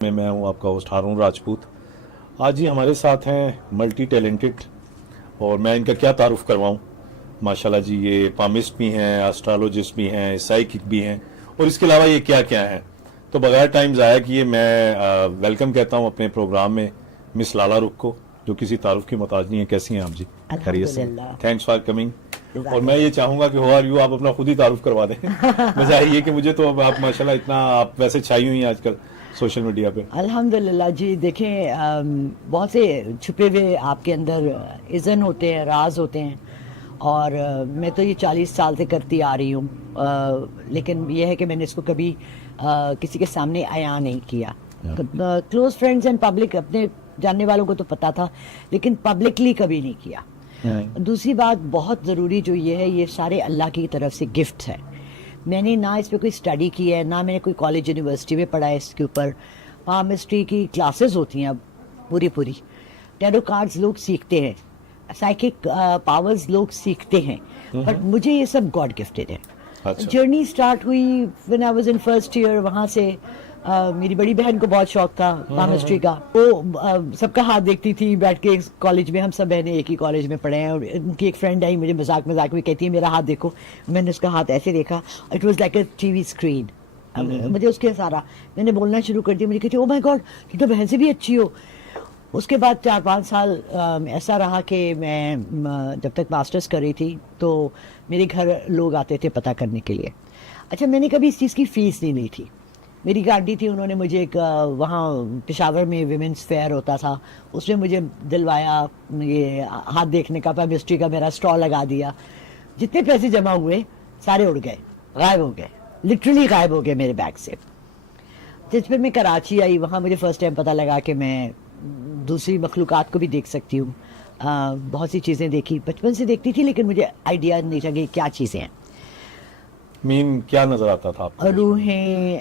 میں ہوں آپ کا ہوسٹ ہارون راجپوت. آج ہی ہمارے ساتھ ہیں ملٹی ٹیلنٹڈ، اور میں ان کا کیا تعارف کرواؤں. ماشاءاللہ جی، یہ پامسٹ بھی ہیں، اسٹرالوجسٹ بھی ہیں، سائیکک بھی ہیں، اور اس کے علاوہ یہ کیا کیا ہیں. تو بغیر ٹائم ضائع کیے میں ویلکم کہتا ہوں اپنے پروگرام میں مس لالا رخ کو، جو کسی تعارف کی محتاج نہیں ہے. کیسی ہیں آپ جی؟ خیریت سے؟ Thanks for coming. اور میں یہ چاہوں گا کہ ہو آر یو، آپ اپنا خود ہی تعارف کروا دیں. مزہ یہ کہ مجھے تو اب آپ ماشاءاللہ اتنا آپ ویسے چھائی ہوئی ہیں آج کل سوشل میڈیا پہ. الحمدللہ جی. دیکھیں، بہت سے چھپے ہوئے آپ کے اندر اذن ہوتے ہیں، راز ہوتے ہیں، اور میں تو یہ 40 سال سے کرتی آ رہی ہوں، لیکن یہ ہے کہ میں نے اس کو کبھی کسی کے سامنے عیاں نہیں کیا. کلوز فرینڈز اینڈ پبلک، اپنے جاننے والوں کو تو پتا تھا، لیکن پبلکلی کبھی نہیں کیا. دوسری بات بہت ضروری جو یہ ہے، یہ سارے اللہ کی طرف سے گفٹس ہیں. میں نے نہ اس پہ کوئی اسٹڈی کی ہے، نہ میں نے کوئی کالج یونیورسٹی میں پڑھا ہے اس کے اوپر. پامسٹری کی کلاسز ہوتی ہیں اب پوری. ٹیرو کارڈز لوگ سیکھتے ہیں، سائیکک پاورز لوگ سیکھتے ہیں، بٹ مجھے یہ سب گاڈ گفٹڈ ہے. جرنی اسٹارٹ ہوئی when I was in first year. وہاں سے میری بڑی بہن کو بہت شوق تھا پامسٹری کا، وہ سب کا ہاتھ دیکھتی تھی بیٹھ کے کالج میں. ہم سب بہنیں ایک ہی کالج میں پڑھے ہیں، اور ان کی ایک فرینڈ آئی، مجھے مذاق میں کہتی ہے میرا ہاتھ دیکھو. میں نے اس کا ہاتھ ایسے دیکھا، it was like A T V screen. مجھے اس کے سارا میں نے بولنا شروع کر دیا. مجھے کہتی او مائی گاڈ، تم تو بہن سے بھی اچھی ہو. اس کے بعد 4-5 سال ایسا رہا کہ میں جب تک ماسٹرز کر رہی تھی تو میرے گھر لوگ آتے تھے پتہ کرنے کے لیے. اچھا، میں نے کبھی اس چیز کی فیس نہیں لی تھی. میری گاڑی تھی، انہوں نے مجھے ایک وہاں پشاور میں ویمنس فیئر ہوتا تھا، اس میں مجھے دلوایا، یہ ہاتھ دیکھنے کا، پامسٹری کا میرا اسٹال لگا دیا. جتنے پیسے جمع ہوئے سارے اڑ گئے، غائب ہو گئے، لٹرلی غائب ہو گئے میرے بیگ سے. پھر میں کراچی آئی، وہاں مجھے فرسٹ ٹائم پتہ لگا کہ میں دوسری مخلوقات کو بھی دیکھ سکتی ہوں. بہت سی چیزیں دیکھی، بچپن سے دیکھتی تھی، لیکن مجھے آئیڈیا نہیں تھا کہ کیا چیزیں ہیں. مین کیا نظر آتا تھا آپ کو؟ روحیں،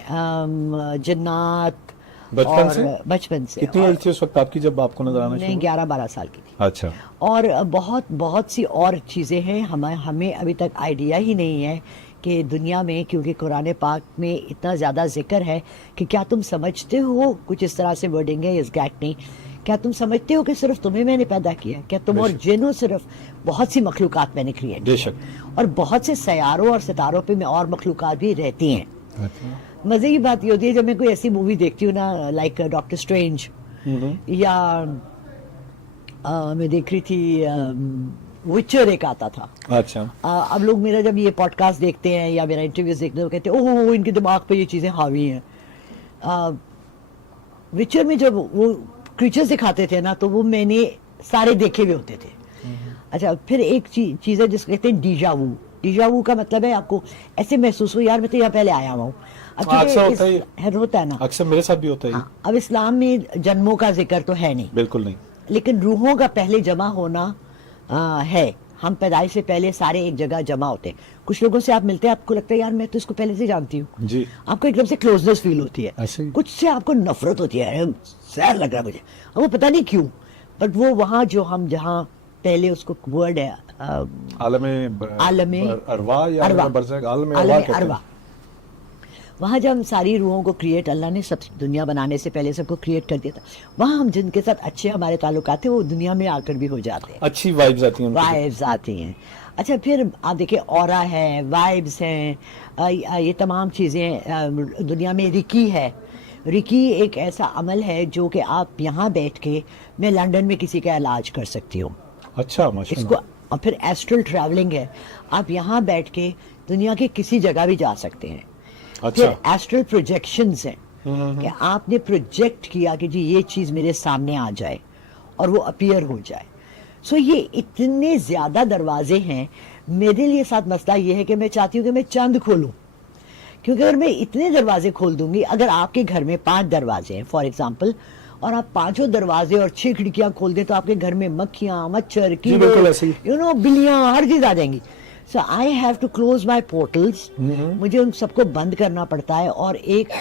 جنات. بچپن سے. کتنی ایج تھی اس وقت آپ کی جب آپ کو نظر آنا شروع؟ میں 11-12 سال کی تھی. اچھا. اور بہت سی اور چیزیں ہیں ہمیں ابھی تک آئیڈیا ہی نہیں ہے کہ دنیا میں، کیونکہ قرآن پاک میں اتنا زیادہ ذکر ہے کہ کیا تم سمجھتے ہو، کچھ اس طرح سے ورڈنگ ہے اس گیٹ نہیں، کیا تم سمجھتے ہو کہ صرف تمہیں میں نے پیدا کیا؟ کیا تم اور جن ہو؟ صرف بہت سی مخلوقات میں نے کریٹ کی ہیں، اور بہت سے سیاروں اور ستاروں پہ میں اور مخلوقات بھی رہتی ہیں. مزے کی بات یہ ہوتی ہے جب میں کوئی ایسی مووی دیکھتی ہوں نا، لائک ڈاکٹر اسٹرینج، یا میں دیکھ رہی تھی وچر ایک آتا تھا. اچھا. اب لوگ میرا جب یہ پوڈ کاسٹ دیکھتے ہیں یا میرا انٹرویوز دیکھتے ہیں، وہ کہتے ہیں اوہ ان کے دماغ پہ یہ چیزیں حاوی ہیں. وچر میں جب وہ کریچرز دکھاتے تھے نا، تو وہ میں نے سارے دیکھے ہوئے ہوتے تھے. اچھا، پھر ایک چیز ہے جس کو کہتے ہیں ڈیجا وو. ڈیجا وو کا مطلب ہے آپ کو ایسے محسوس ہو یار میں تو یہاں پہلے آیا ہوا ہوں. ہوتا ہے نا، اکثر میرے ساتھ بھی ہوتا ہے. اب اسلام میں جنموں کا ذکر تو ہے نہیں، بالکل نہیں، لیکن روحوں کا پہلے جمع ہونا ہے. ہم پیدائش سے پہلے سارے ایک جگہ جمع ہوتے ہیں. کچھ لوگوں سے آپ ملتے ہیں، آپ کو لگتا ہے یار میں تو اس کو پہلے سے جانتی ہوں جی. آپ کو ایک دم سے کلوزنس فیل ہوتی ہے. کچھ سے آپ کو نفرت ہوتی ہے، سیر لگ رہا ہے مجھے، وہ پتہ نہیں کیوں. بٹ وہ وہاں جو ہم جہاں پہلے اس کو ورڈ ہے عالم ارواح، وہاں جب ہم ساری روحوں کو کریٹ، اللہ نے سب دنیا بنانے سے پہلے سب کو کریٹ کر دیا تھا. وہاں ہم جن کے ساتھ اچھے ہمارے تعلقات ہیں وہ دنیا میں آ کر بھی ہو جاتے ہیں، اچھی وائبز آتی ہیں. اچھا، پھر آپ دیکھیں اورا ہے، وائبز ہیں، یہ تمام چیزیں دنیا میں. ریکی ہے. ریکی ایک ایسا عمل ہے جو کہ آپ یہاں بیٹھ کے، میں لنڈن میں کسی کا علاج کر سکتی ہوں. اچھا، اس کو. اور پھر ایسٹرل ٹریولنگ ہے، آپ یہاں بیٹھ کے دنیا کے کسی جگہ بھی جا سکتے ہیں. پھر ایسٹرل پروجیکشنز ہیں کہ آپ نے پروجیکٹ کیا کہ جی یہ چیز میرے سامنے آ جائے اور وہ اپیئر ہو جائے. سو یہ اتنے زیادہ دروازے ہیں. میرے لیے ساتھ مسئلہ یہ ہے کہ میں چاہتی ہوں کہ میں چند کھولوں، کیونکہ اگر میں اتنے دروازے کھول دوں گی، اگر آپ کے گھر میں 5 دروازے ہیں فار ایگزامپل، اور آپ 5 دروازے اور 6 کھڑکیاں کھول دیں، تو آپ کے گھر میں مکھیاں، مچھر، کیڑے، بلیاں ہر چیز آ جائیں گی. So I have to close my portals. مجھے ان سب کو بند کرنا پڑتا ہے اور ایک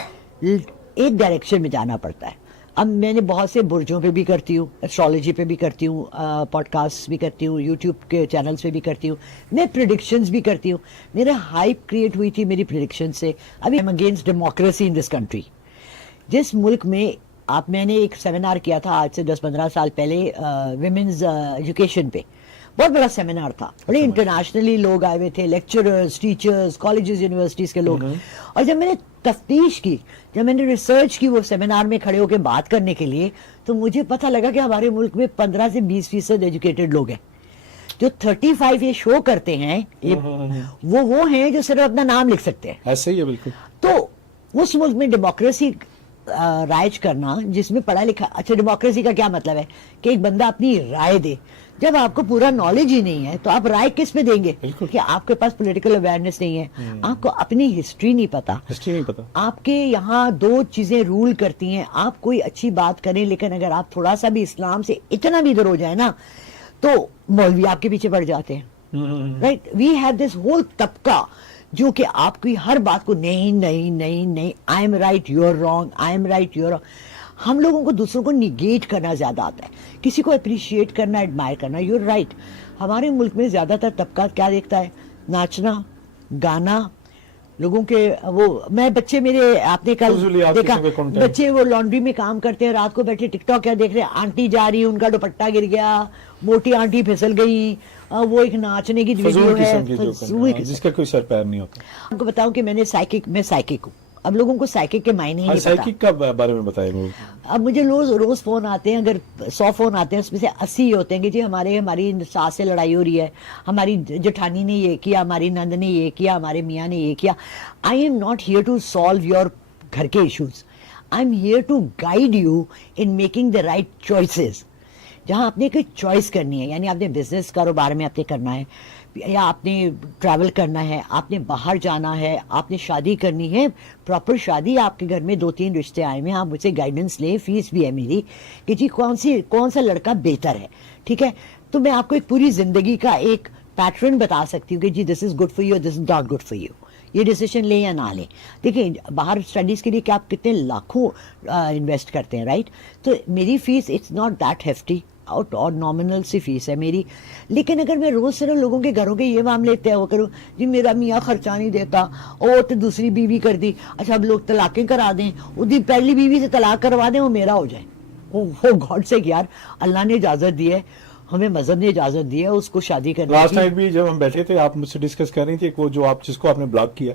ڈائریکشن میں جانا پڑتا ہے. اب میں نے بہت سے برجوں پہ بھی کرتی ہوں، ایسٹرالوجی پہ بھی کرتی ہوں، پوڈ کاسٹ بھی کرتی ہوں، یوٹیوب کے چینلز پہ بھی کرتی ہوں، میں پریڈکشنز بھی کرتی ہوں. میرا ہائپ کریٹ ہوئی تھی میری پریڈکشن سے. ابھی I'm against democracy in this country. جس ملک میں آپ میں نے ایک سیمینار کیا تھا آج سے 10-15 سال پہلے ویمنز ایجوکیشن پہ, بہت بڑا سیمینار تھا, بڑے انٹرنیشنلی لوگ آئے ہوئے تھے, لیکچررز, ٹیچرز, کالجز, یونیورسٹیز کے لوگ. اور جب میں نے تفتیش کی, جب میں نے ریسرچ کی وہ سیمینار میں کھڑے ہو کے بات کرنے کے لیے, تو مجھے پتہ لگا کہ ہمارے ملک میں 15 سے 20% ایجوکیٹڈ لوگ ہیں. جو 35 یہ شو کرتے ہیں وہ ہیں جو صرف اپنا نام لکھ سکتے ہیں. ایسے ہی ہے بالکل. تو اس ملک میں ڈیموکریسی رائج کرنا جس میں پڑھا لکھا, اچھا ڈیموکریسی کا کیا مطلب ہے کہ ایک بندہ اپنی رائے دے. جب آپ کو پورا نالج ہی نہیں ہے تو آپ رائے کس پہ دیں گے؟ کہ آپ کے پاس پولیٹیکل اویئرنیس نہیں ہے, آپ کو اپنی ہسٹری نہیں پتا, آپ کے یہاں 2 چیزیں رول کرتی ہیں. آپ کوئی اچھی بات کریں لیکن اگر آپ تھوڑا سا بھی اسلام سے اتنا بھی ادھر ہو جائے نا تو مولوی آپ کے پیچھے پڑ جاتے ہیں. Right, we have this whole طبقہ جو کہ آپ کی ہر بات کو نہیں نہیں نہیں نہیں, I am right you are wrong, I am right you are wrong. ہم لوگوں کو دوسروں کو نیگیٹ کرنا زیادہ آتا ہے, کسی کو اپریشیٹ کرنا, ایڈمائر کرنا. You are right. ہمارے ملک میں زیادہ تر طبقہ کیا دیکھتا ہے؟ ناچنا, گانا, لوگوں کے وہ, میں بچے میرے, آپ نے کل دیکھا بچے وہ لانڈری میں کام کرتے ہیں, رات کو بیٹھے ٹک ٹاک کیا دیکھ رہے ہیں, آنٹی جا رہی, ان کا دوپٹہ گر گیا, موٹی آنٹی پھسل گئی, وہ ایک ناچنے کی ویڈیو ہے جس کا کوئی سر پیر نہیں ہوتا. آپ کو بتاؤں کہ میں سائیکک ہوں. اب لوگوں کو سائیکک کے معنی ہی نہیں پتا. سائیکک کا بارے میں بتائیں. اب مجھے روز فون آتے ہیں, اگر 100 فون آتے ہیں اس میں سے 80 ہوتے ہیں کہ جی ہماری ساس سے لڑائی ہو رہی ہے, ہماری جٹھانی نے یہ کیا, ہماری نند نے یہ کیا, ہمارے میاں نے یہ کیا. I am not here to solve your گھر کے issues, I am here to guide you in making the right choices. جہاں آپ نے کوئی چوائس کرنی ہے, یعنی آپ نے بزنس کاروبار میں آپ نے کرنا ہے, یا آپ نے ٹریول کرنا ہے, آپ نے باہر جانا ہے, آپ نے شادی کرنی ہے, پراپر شادی, آپ کے گھر میں 2-3 رشتے آئے ہیں, آپ مجھ سے گائیڈنس لیں, فیس بھی ہے میری کہ جی کون سا لڑکا بہتر ہے. ٹھیک ہے, تو میں آپ کو ایک پوری زندگی کا ایک پیٹرن بتا سکتی ہوں کہ جی this is good for you, this is not good for you, یہ ڈیسیشن لیں یا نہ لیں. دیکھیں باہر اسٹڈیز کے لیے کہ آپ کتنے لاکھوں انویسٹ کرتے ہیں, رائٹ. تو میری fee it's not that hefty, اور نامنل سی فیس ہے میری. لیکن اگر میں روز صرف لوگوں کے گھروں کے یہ معاملے طے وہ کروں, جی میرا میاں خرچہ نہیں دیتا, اور تو دوسری بیوی کر دی, اچھا اب لوگ طلاقیں کرا دیں, وہ پہلی بیوی سے طلاق کروا دیں, وہ میرا ہو جائے. وہ گاڈ سے یار, اللہ نے اجازت دی ہے, ہمیں مذہب نے اجازت دی ہے اس کو شادی کرنے کی. لاسٹ نائٹ بھی جب ہم بیٹھے تھے آپ مجھ سے ڈسکس کر رہی تھی وہ جو آپ جس کو آپ نے بلاک کیا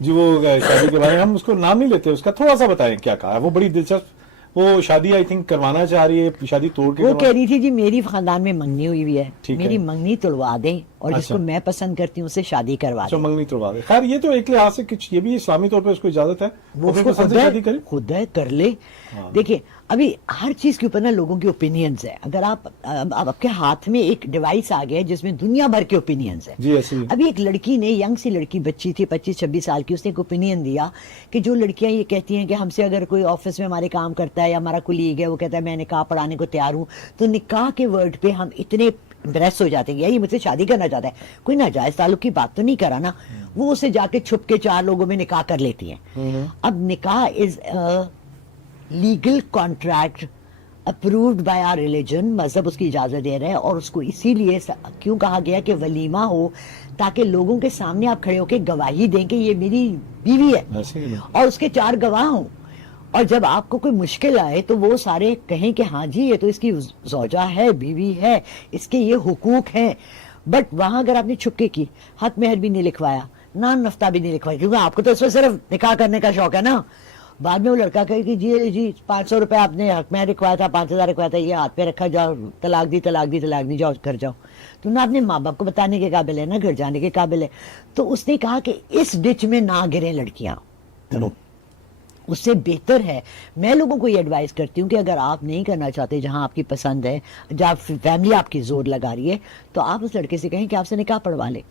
جی, وہ شادی کے بارے میں, ہم اس کو نام نہیں لیتے, اس کا تھوڑا سا بتائیں کیا کہا. وہ بڑی دلچسپ, وہ شادی آئی تھنک کروانا چاہ رہی ہے, شادی توڑ کے وہ کہہ رہی تھی جی میری خاندان میں منگنی ہوئی ہوئی ہے, میری منگنی توڑوا دیں اور جس کو میں پسند کرتی ہوں اسے شادی کروا دیں. منگنی توڑوا دیں. خیر یہ تو ایک لحاظ سے یہ بھی اسلامی طور پہ اس کو اجازت ہے, وہ خود ہے کر لے. دیکھیں ابھی ہر چیز کے اوپر نا لوگوں کی اوپینینز ہے. اگر آپ کے ہاتھ میں ایک ڈیوائس آ گیا جس میں دنیا بھر کے اوپینینز ہیں. ابھی ایک لڑکی نے, ینگ سی لڑکی, بچی تھی 25-26 سال کی, اس نے ایک اوپینین دیا کہ جو لڑکیاں یہ کہتی ہیں کہ ہم سے اگر کوئی آفس میں ہمارے کام کرتا ہے یا ہمارا کولیگ ہے, وہ کہتا ہے میں نکاح پڑھانے کو تیار ہوں, تو نکاح کے ورڈ پہ ہم اتنے امپریس ہو جاتے ہیں کہ یہ مجھ سے شادی کرنا چاہتا ہے. کوئی ناجائز تعلق کی بات تو نہیں کرا نا, وہ اسے جا کے چھپ کے 4 لوگوں میں نکاح کر لیتی ہیں. اب نکاح is legal contract approved by are religion, مذہب اس کی اجازت دے رہا ہے, اور اس کو اسی لیے کیوں کہا گیا کہ ولیمہ ہو, تاکہ لوگوں کے سامنے آپ کھڑے ہو کے گواہی دیں کہ یہ میری بیوی ہے اور اس کے 4 گواہ ہوں, اور جب آپ کو کوئی مشکل آئے تو وہ سارے کہیں کہ ہاں جی یہ تو اس کی زوجہ ہے, بیوی ہے, اس کے یہ حقوق ہیں. بٹ وہاں اگر آپ نے چھپکے کی, حق مہر بھی نہیں لکھوایا, نان نفتہ بھی نہیں لکھوایا, کیونکہ آپ کو تو اس میں صرف نکاح کرنے کا شوق ہے نا. بعد میں وہ لڑکا کہے کہ جی 500 روپے آپ نے حق مہر رکھوایا تھا, 5000 رکھوایا تھا, یہ ہاتھ پہ رکھا, جاؤ طلاق دی, جاؤ گھر جاؤ. تو نہ اپنے ماں باپ کو بتانے کے قابل ہے, نہ گھر جانے کے قابل ہے. تو اس نے کہا کہ اس ڈچ میں نہ گریں لڑکیاں, اس سے بہتر ہے. میں لوگوں کو یہ ایڈوائز کرتی ہوں کہ اگر آپ نہیں کرنا چاہتے جہاں آپ کی پسند ہے, جہاں فیملی آپ کی زور لگا رہی ہے, تو آپ اس لڑکے سے کہیں کہ آپ سے نکاح پڑھوا لیں.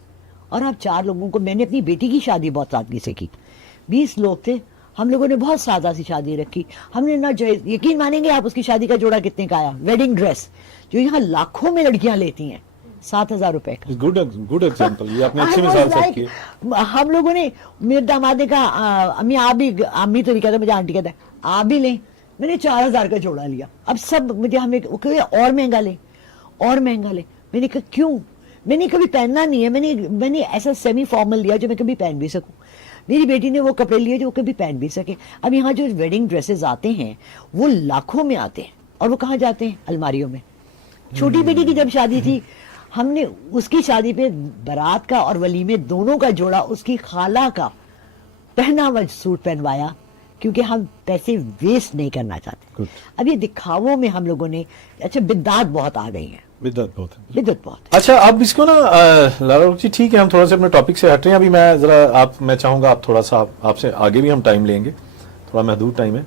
اور آپ 4 لوگوں کو, میں نے اپنی بیٹی کی شادی بہت سادگی سے کی, 20 لوگ تھے, ہم لوگوں نے بہت سادہ سی شادی رکھی. ہم نے نہ یقین مانیں گے آپ اس کی شادی کا جوڑا کتنے کا آیا, ویڈنگ ڈریس جو یہاں لاکھوں میں لڑکیاں لیتی ہیں, 7000 روپے کا. گڈ ایگزامپل, یہ اپنے اچھی مثال سیٹ کی. ہم لوگوں نے, میرے داماد نے کہا امی آپ بھی, امی تو نہیں کہتا, مجھے آنٹی کہتا ہے آپ بھی لیں. میں نے 4000 کا جوڑا لیا. اب سب مجھے ہمیں اور مہنگا لیں, اور مہنگا لیں. میں نے کہا کیوں, میں نے کبھی پہننا نہیں ہے, میں نے ایسا سیمی فارمل لیا جو میں کبھی پہن بھی سکوں. میری بیٹی نے وہ کپڑے لیے جو وہ کبھی پہن بھی سکے. اب یہاں جو ویڈنگ ڈریسز آتے ہیں وہ لاکھوں میں آتے ہیں, اور وہ کہاں جاتے ہیں؟ الماریوں میں. چھوٹی بیٹی کی جب شادی تھی, ہم نے اس کی شادی پہ بارات کا اور ولیمے دونوں کا جوڑا اس کی خالہ کا پہنا ہوا سوٹ پہنوایا, کیونکہ ہم پیسے ویسٹ نہیں کرنا چاہتے. اب یہ دکھاووں میں ہم لوگوں نے, اچھا بدعات بہت آ گئی ہیں, بدعت بہت ہے. بدعت بہت ہے. اچھا اب اس کو نا لارا جی ٹھیک ہے, ہم تھوڑا سا اپنے ٹاپک سے ہٹ رہے ہیں. ابھی میں ذرا میں چاہوں گا آپ تھوڑا سا آپ سے آگے بھی ہم ٹائم لیں گے, تھوڑا محدود ٹائم ہے.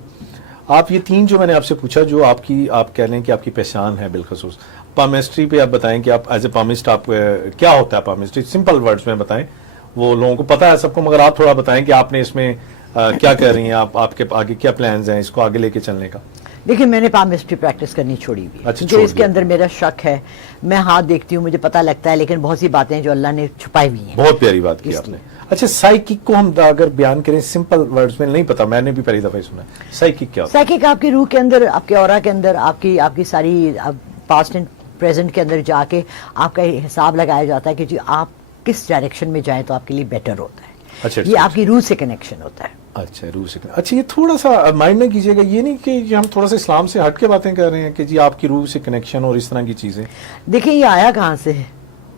آپ یہ 3 جو میں نے آپ سے پوچھا, جو آپ کہہ لیں کہ آپ کی پہچان ہے بالخصوص, پامسٹری پہ آپ بتائیں کہ آپ ایز اے پامسٹ آپ کیا ہوتا ہے پامسٹری, سمپل ورڈز میں بتائیں. وہ لوگوں کو پتا ہے سب کو, مگر آپ تھوڑا بتائیں کہ آپ نے اس میں کیا کر رہی ہیں, آپ کے آگے کیا پلانز ہیں اس کو آگے لے کے چلنے کا. دیکھیں میں نے پامسٹری پریکٹس کرنی چھوڑی ہوئی, اچھا, جو اس کے اندر میرا شک ہے, میں ہاتھ دیکھتی ہوں مجھے پتہ لگتا ہے, لیکن بہت سی باتیں جو اللہ نے چھپائی ہوئی ہیں. بہت پیاری بات کی آپ نے. اچھا سائیکک کو ہم اگر بیان کریں سمپل ورڈز میں, نہیں پتا, میں نے بھی پہلی دفعہ سنا ہے سائیکک کیا ہوتا ہے. سائیکک آپ کی روح کے اندر, آپ کے اورا کے اندر, آپ کی ساری پاسٹ اینڈ پریزنٹ کے اندر جا کے آپ کا حساب لگایا جاتا ہے کہ جی آپ کس ڈائریکشن میں جائیں تو آپ کے لیے بیٹر ہوتا ہے. اچھا, یہ آپ کی روح سے کنیکشن ہوتا ہے. اچھا روح سے. اچھا یہ تھوڑا سا مائنڈ نہ کیجیے گا, یہ نہیں کہ ہم تھوڑا سا اسلام سے ہٹ کے باتیں کر رہے ہیں کہ جی آپ کی روح سے کنیکشن اور اس طرح کی چیزیں. دیکھیں یہ آیا کہاں سے ہے,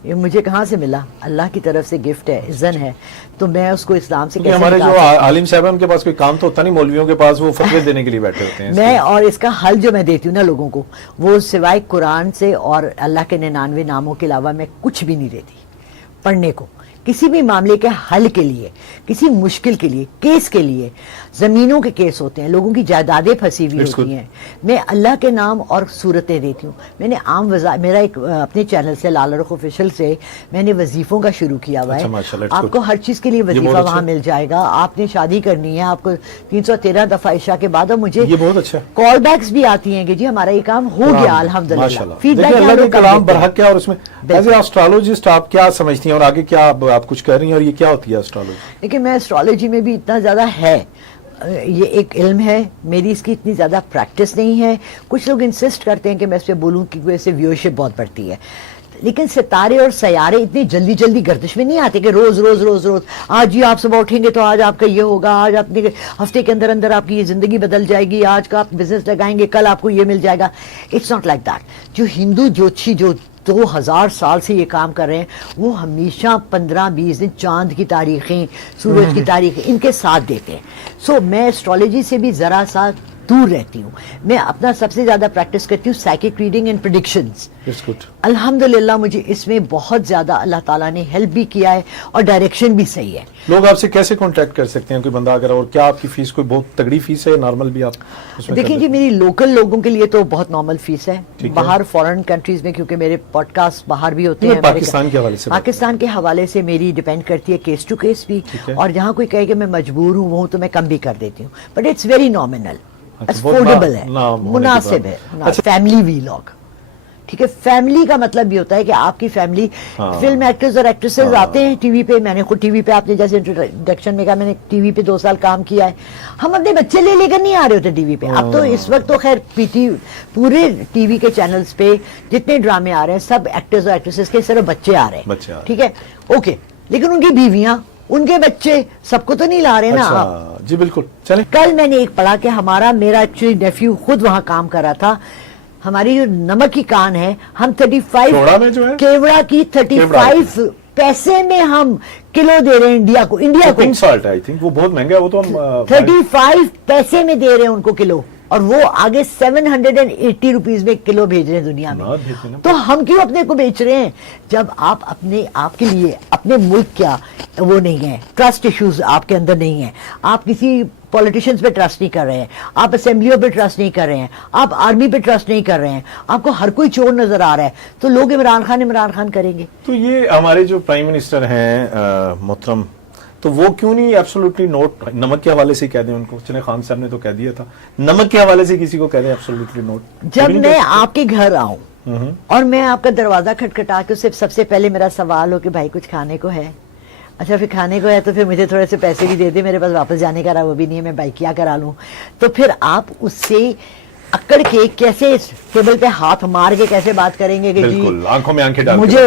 یہ مجھے کہاں سے ملا؟ اللہ کی طرف سے گفٹ ہے, اذن ہے, تو میں اس کو اسلام سے کیسے ہمارے جو عالم صاحب ان کے پاس کوئی کام تو ہوتا نہیں, مولویوں کے پاس وہ فتوے دینے کے لیے بیٹھے ہوتے ہیں. میں اور اس کا حل جو میں دیتی ہوں نا لوگوں کو, وہ سوائے قرآن سے اور اللہ کے 99 ناموں کے علاوہ میں کچھ بھی نہیں دیتی پڑھنے کو. کسی بھی معاملے کے حل کے لیے, کسی مشکل کے لیے, کیس کے لیے, زمینوں کے کیس ہوتے ہیں, لوگوں کی جائیدادیں پھنسی ہوئی ہوتی ہیں, میں اللہ کے نام اور صورتیں دیتی ہوں. میں نے عام میرا ایک اپنے چینل سے لال رخ آفیشل سے میں نے وظیفوں کا شروع کیا ہوا ہے. آپ کو ہر چیز کے لیے وظیفہ وہاں مل جائے گا. آپ نے شادی کرنی ہے, آپ کو 313 دفعہ عشاء کے بعد, اور مجھے یہ بہت اچھا کال بیکس بھی آتی ہیں کہ جی ہمارا یہ کام ہو گیا الحمدللہ. فیڈ بیک کلام برحق ہے. اور اس میں ایز اے ایسٹرولوجسٹ آپ کیا سمجھتی ہیں, اور آگے کیا آپ کچھ کر رہی ہیں, اور یہ کیا ہوتی ہے ایسٹرولوجی؟ دیکھیں میں ایسٹرولوجی میں بھی اتنا زیادہ ہے, یہ ایک علم ہے, میری اس کی اتنی زیادہ پریکٹس نہیں ہے. کچھ لوگ انسسٹ کرتے ہیں کہ میں اس پہ بولوں کیونکہ اس سے ویورشپ بہت بڑھتی ہے, لیکن ستارے اور سیارے اتنی جلدی جلدی گردش میں نہیں آتے کہ روز روز روز روز آج جی آپ صبح اٹھیں گے تو آج آپ کا یہ ہوگا, آج اپنے ہفتے کے اندر اندر آپ کی یہ زندگی بدل جائے گی, آج کا آپ بزنس لگائیں گے کل آپ کو یہ مل جائے گا. It's not like that. جو ہندو جوتشی جو 2000 سال سے یہ کام کر رہے ہیں, وہ ہمیشہ 15-20 دن چاند کی تاریخیں, سورج کی تاریخیں ان کے ساتھ دیتے ہیں. سو میں ایسٹرولوجی سے بھی ذرا سا دور رہتی ہوں. میں اپنا سب سے زیادہ پریکٹس کرتی ہوں سائیکک ریڈنگ اینڈ پریڈکشنز. الحمدللہ مجھے اس میں بہت زیادہ اللہ تعالیٰ نے ہیلپ بھی کیا ہے, اور ڈائریکشن بھی صحیح ہے. لوگ آپ سے کیسے کانٹیکٹ کر سکتے ہیں, کوئی بندہ اگر, اور کیا آپ کی فیس کوئی بہت تگڑی فیس ہے, نارمل بھی آپ دیکھیں جی میری لوکل لوگوں کے لیے تو بہت نارمل فیس ہے. باہر فورن کنٹریز میں, کیونکہ میرے پوڈ کاسٹ باہر بھی ہوتے ہیں, پاکستان کے حوالے سے پاکستان کے حوالے سے میری ڈیپینڈ کرتی ہے کیس ٹو کیس بھی, اور جہاں کوئی کہے کہ میں مجبور ہوں تو میں کم بھی کر دیتی ہوں, but it's very normal, affordable ہے, مناسب ہے. فیملی ویلاگ, ٹھیک ہے. فیملی کا مطلب یہ ہوتا ہے کہ آپ کی فیملی, فلم ایکٹرز اور ایکٹریسز آتے ہیں ٹی وی پہ. میں نے خود ٹی وی پہ, آپ نے جیسے انٹروڈکشن میں کہا, میں نے ٹی وی پہ 2 سال کام کیا ہے. ہم اپنے بچے لے لے کر نہیں آ رہے ہوتے ٹی وی پہ. اب تو اس وقت تو خیر پورے ٹی وی کے چینلز پہ جتنے ڈرامے آ رہے ہیں سب ایکٹرز اور ایکٹریسز کے صرف بچے آ رہے ہیں, ٹھیک ہے, اوکے. لیکن ان کی بیویاں, ان کے بچے, سب کو تو نہیں لا رہے نا آپ. جی بالکل. چلیں, کل میں نے ایک پڑھا کہ میرا ایکچولی نیفیو خود وہاں کام کر رہا تھا. ہماری جو نمک کی کان ہے, ہم 35 کیوڑا کی 35 پیسے میں ہم کلو دے رہے ہیں انڈیا کو. پنک سالٹ آئی تھنک وہ بہت مہنگا ہے, وہ تو ہم 35 پیسے میں دے رہے ہیں ان کو کلو, اور وہ آگے 780 روپیز میں کلو بھیج رہے ہیں دنیا میں. تو ہم کیوں اپنے کو بیچ رہے ہیں, جب آپ آپ کے لیے اپنے ملک کیا وہ نہیں ہے, ٹرسٹ ایشوز آپ کے اندر نہیں ہیں, آپ کسی پولیٹیشینز پہ ٹرسٹ نہیں کر رہے ہیں, آپ اسمبلیوں پہ ٹرسٹ نہیں کر رہے ہیں, آپ آرمی پہ ٹرسٹ نہیں کر رہے ہیں, آپ کو ہر کوئی چور نظر آ رہا ہے, تو لوگ عمران خان کریں گے. تو یہ ہمارے جو پرائم منسٹر ہیں محترم, تو وہ کیوں نہیں ایبسولوٹلی نوٹ, نمک کے حوالے سے کہہ دیں ان کو, چلے خان صاحب نے تو کہہ دیا تھا, نمک کے حوالے سے کسی کو کہہ دیں ایبسولوٹلی نوٹ. جب میں آپ کے گھر آؤں اور میں آپ کا دروازہ کھٹکھٹا کے سب سے پہلے میرا سوال ہو کہ بھائی کچھ کھانے کو ہے, اچھا پھر کھانے کو ہے تو پھر مجھے تھوڑے سے پیسے بھی دے دے, میرے پاس واپس جانے کا رہا وہ بھی نہیں ہے, میں بائکیا کرا لوں, تو پھر آپ اس سے اکڑ کے کیسے ٹیبل پہ ہاتھ مار کے کیسے بات کریں گے کہ جی آنکھوں میں آنکھیں ڈال مجھے